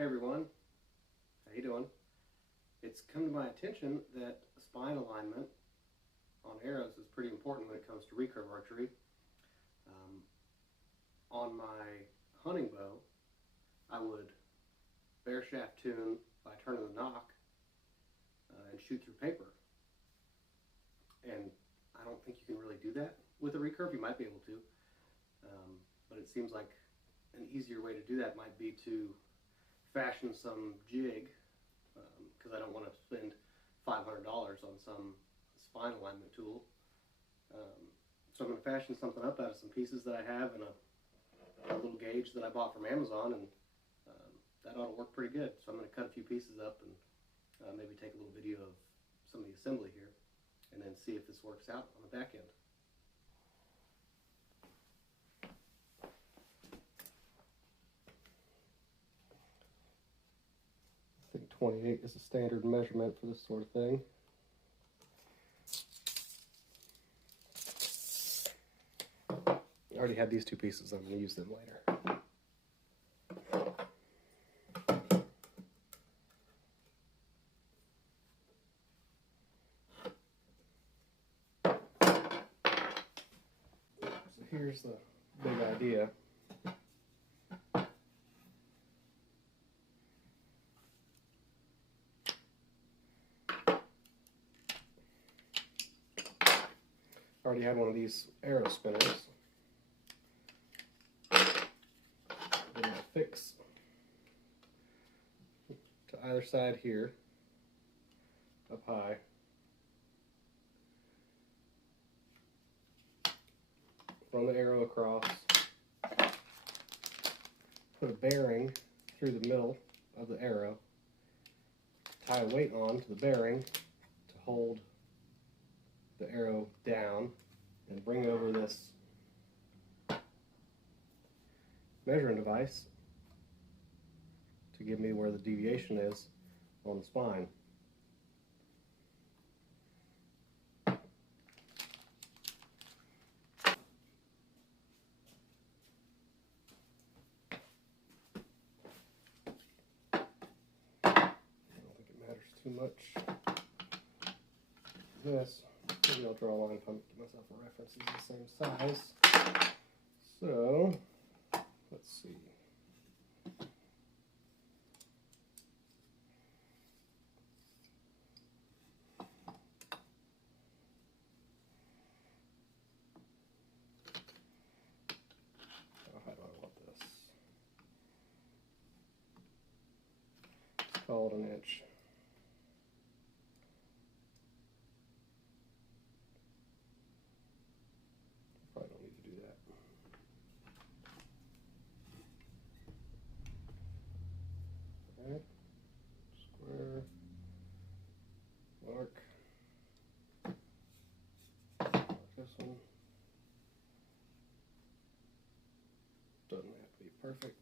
Hey everyone, how you doing? It's come to my attention that spine alignment on arrows is pretty important when it comes to recurve archery. On my hunting bow, I would bare shaft tune by turning the nock and shoot through paper. And I don't think you can really do that with a recurve. You might be able to, but it seems like an easier way to do that might be to fashion some jig, because I don't want to spend $500 on some spine alignment tool. So I'm going to fashion something up out of some pieces that I have and a little gauge that I bought from Amazon, and that ought to work pretty good. So I'm going to cut a few pieces up and maybe take a little video of some of the assembly here, and then see if this works out on the back end. I think 28 is a standard measurement for this sort of thing. I already had these two pieces. I'm going to use them later. So here's the big idea. I already had one of these arrow spinners. Then I fix to either side here, up high. Run the arrow across. Put a bearing through the middle of the arrow. Tie a weight on to the bearing to hold the arrow down, and bring over this measuring device to give me where the deviation is on the spine. I don't think it matters too much. This, maybe I'll draw a line if I give myself a reference. It's the same size. So, let's see. How do I want this? Let's call it an inch. Probably don't need to do that. Okay. Square. Mark. Mark this one. Doesn't have to be perfect.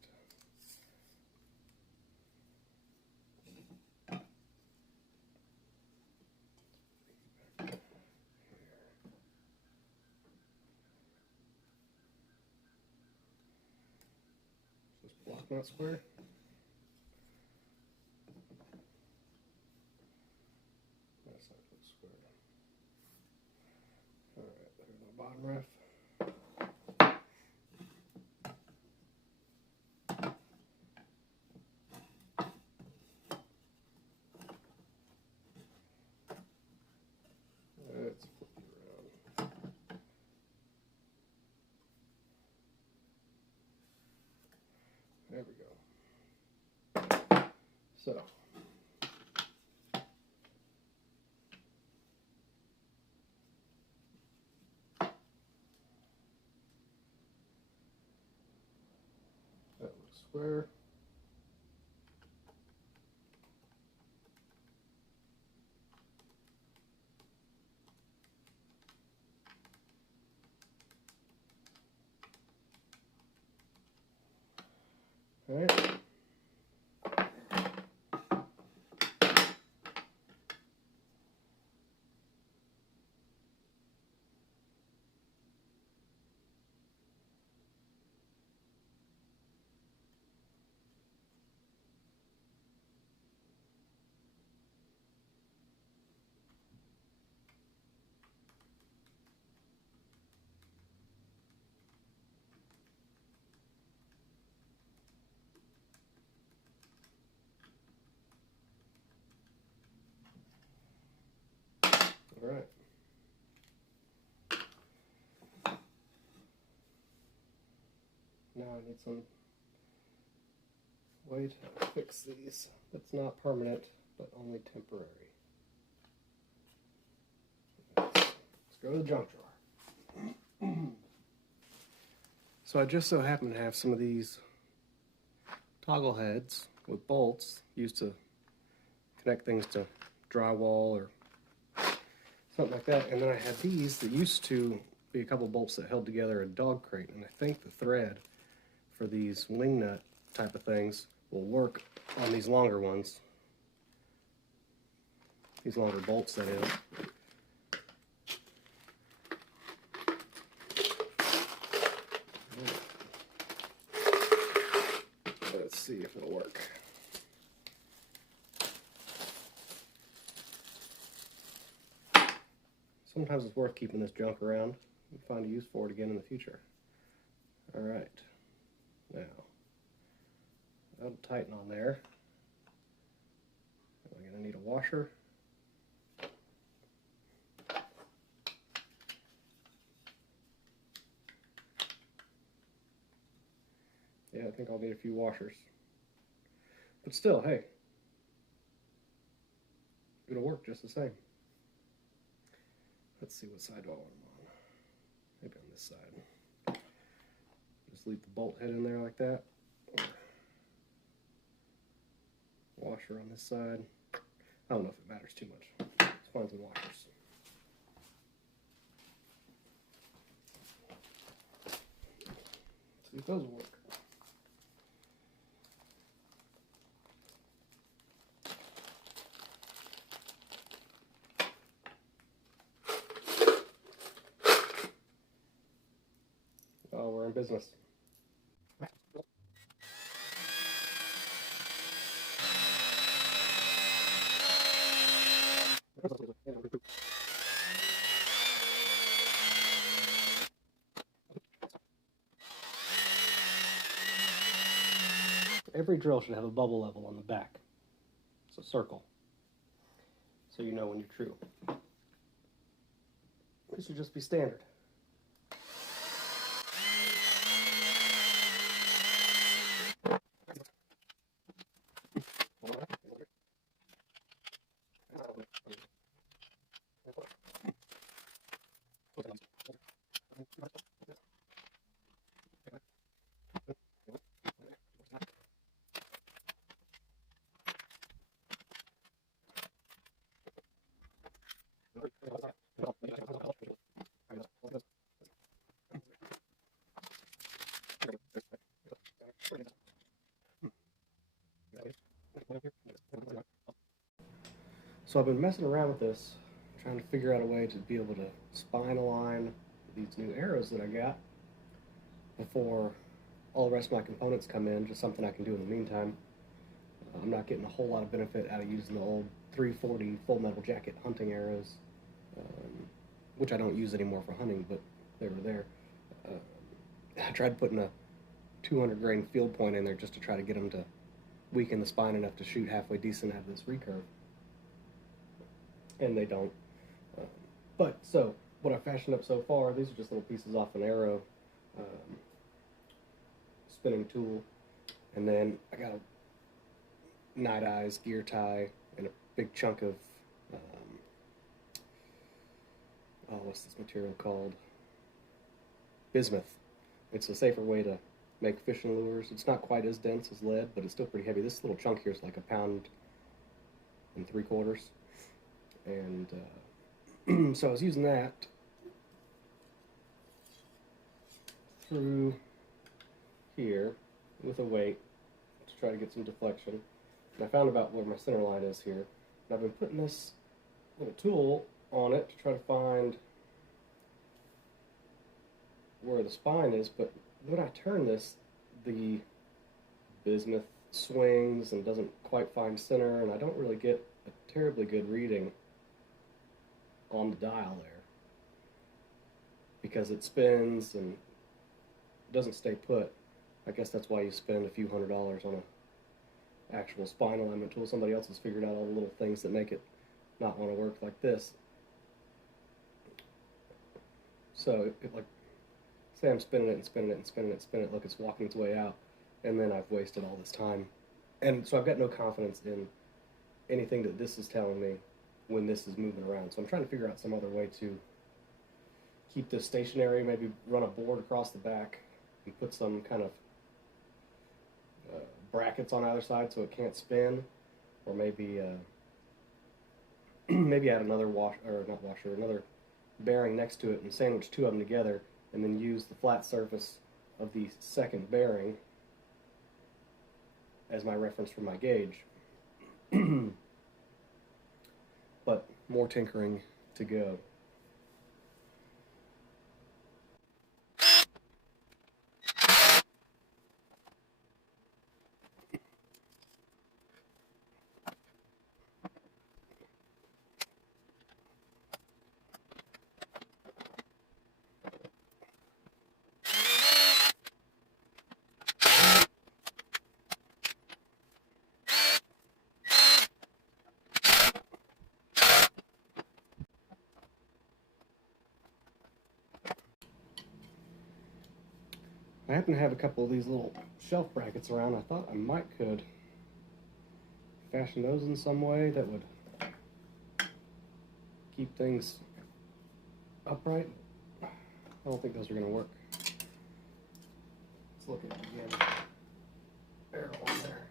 Just block not square. That side looks square. Alright, there's my bottom ref. Let's flip it around. There we go. So, that looks square. All right. All right. Now I need some way to fix these. That's not permanent, but only temporary. Let's go to the junk drawer. So I just so happen to have some of these toggle heads with bolts used to connect things to drywall or something like that. And then I had these that used to be a couple bolts that held together a dog crate. And I think the thread for these wing nut type of things will work on these longer ones. These longer bolts, that is. Let's see if it'll work. Sometimes it's worth keeping this junk around and find a use for it again in the future. All right, now that'll tighten on there. We're gonna need a washer. Yeah, I think I'll need a few washers. But still, hey, it'll work just the same. Let's see what side do I want them on. Maybe on this side. Just leave the bolt head in there like that. Or washer on this side. I don't know if it matters too much. Let's find some washers. See if those will work. Oh, we're in business. Every drill should have a bubble level on the back. It's a circle, so you know when you're true. This should just be standard. So I've been messing around with this, trying to figure out a way to be able to spine align these new arrows that I got before all the rest of my components come in, just something I can do in the meantime. I'm not getting a whole lot of benefit out of using the old 340 full metal jacket hunting arrows, which I don't use anymore for hunting, but they were there. I tried putting a 200 grain field point in there just to try to get them to weaken the spine enough to shoot halfway decent out of this recurve. And they don't. But so, what I fashioned up so far, these are just little pieces off an arrow spinning tool. And then I got a night eyes gear tie and a big chunk of, what's this material called? Bismuth. It's a safer way to make fishing lures. It's not quite as dense as lead, but it's still pretty heavy. This little chunk here is like 1 3/4 pounds. And so I was using that through here with a weight to try to get some deflection. And I found about where my center line is here. And I've been putting this little tool on it to try to find where the spine is, but when I turn this, the bismuth swings and doesn't quite find center, and I don't really get a terribly good reading on the dial there because it spins and doesn't stay put. I guess that's why you spend a few $100s on a actual spine alignment tool. Somebody else has figured out all the little things that make it not want to work like this. So like, say I'm spinning it and spinning it and spinning it and spinning it, look, it's walking its way out, and then I've wasted all this time. And so I've got no confidence in anything that this is telling me when this is moving around. So I'm trying to figure out some other way to keep this stationary, maybe run a board across the back and put some kind of brackets on either side so it can't spin, or maybe maybe add another another bearing next to it and sandwich two of them together, and then use the flat surface of the second bearing as my reference for my gauge. But more tinkering to go. I happen to have a couple of these little shelf brackets around. I thought I might could fashion those in some way that would keep things upright. I don't think those are going to work. Let's look at it again. Barrel on there.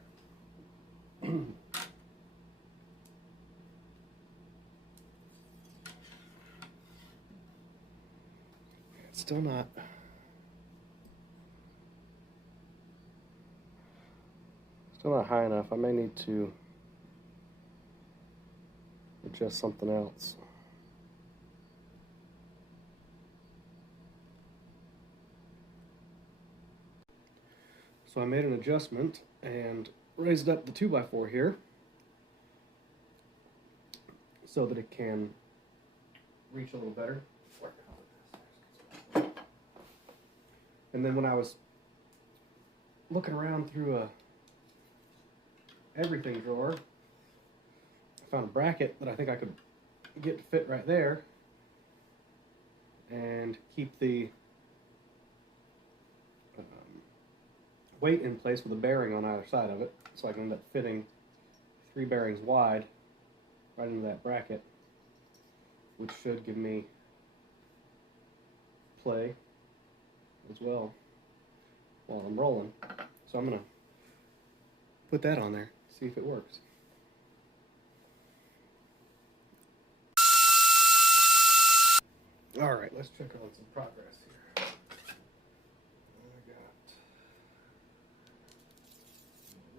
It's still not. Still not high enough. I may need to adjust something else. So I made an adjustment and raised up the 2x4 here so that it can reach a little better. And then when I was looking around through a everything drawer, I found a bracket that I think I could get to fit right there and keep the weight in place with a bearing on either side of it, so I can end up fitting 3 bearings wide right into that bracket, which should give me play as well while I'm rolling. So I'm going to put that on there, see if it works. All right, let's check on some progress here. I got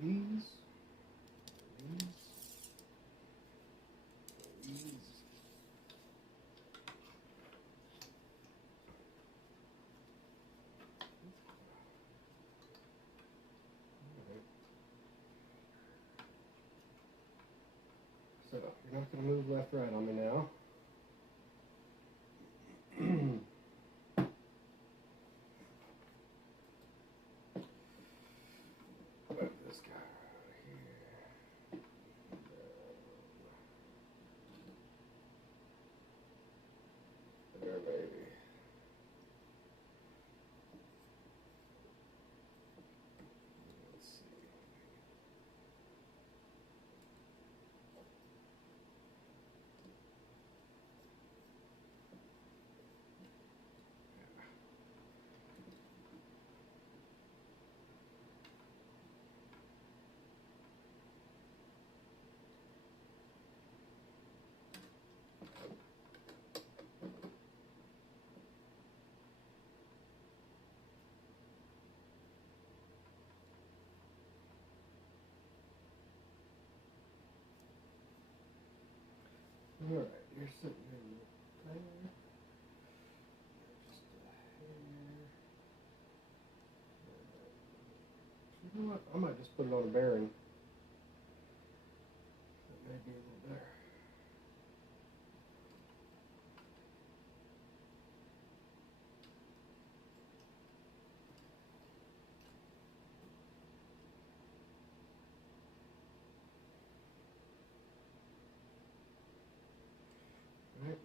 these. So you're not going to move left, right on me now. This guy right here. There, baby. Let's see. All right, you're sitting in there. Just a hair. You know what? I might just put it on a bearing. That may be a little better. Right.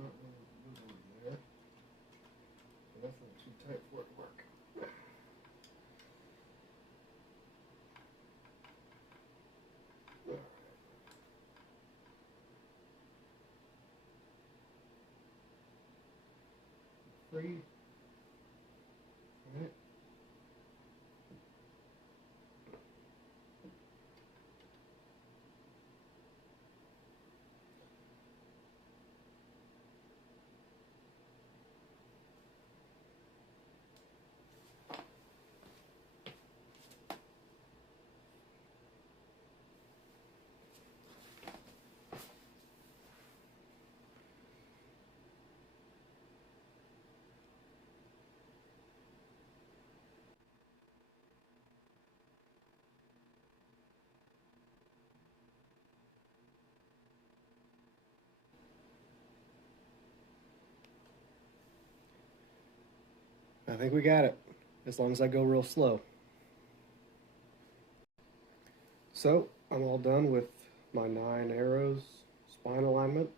not really moving there. But that's not too tight for it to work. Free. All right. I think we got it, as long as I go real slow. So I'm all done with my 9 arrows spine alignment.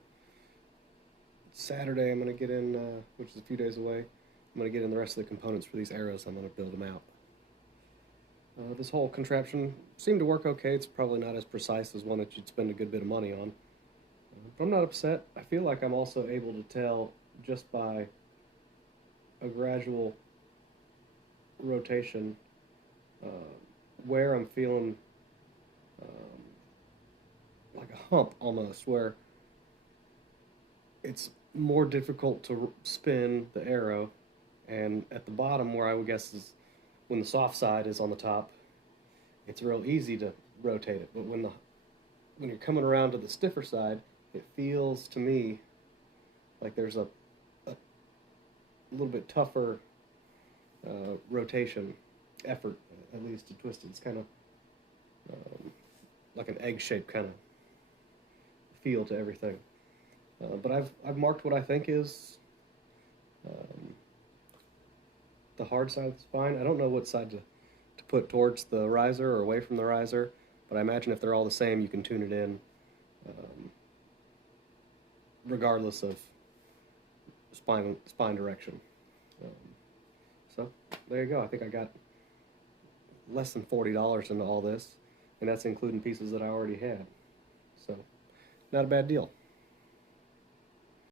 Saturday I'm going to get in, which is a few days away, I'm going to get in the rest of the components for these arrows. I'm going to build them out. This whole contraption seemed to work okay. It's probably not as precise as one that you'd spend a good bit of money on. But I'm not upset. I feel like I'm also able to tell just by a gradual rotation uh, where I'm feeling like a hump almost, where it's more difficult to spin the arrow, and at the bottom, where I would guess is when the soft side is on the top, it's real easy to rotate it. But when you're coming around to the stiffer side, it feels to me like there's a little bit tougher rotation effort, at least to twist it. It's kind of like an egg-shaped kind of feel to everything. But I've marked what I think is the hard side of the spine. I don't know what side to put towards the riser or away from the riser, but I imagine if they're all the same, you can tune it in regardless of spine direction. So there you go. I think I got less than $40 into all this, and that's including pieces that I already had. So not a bad deal.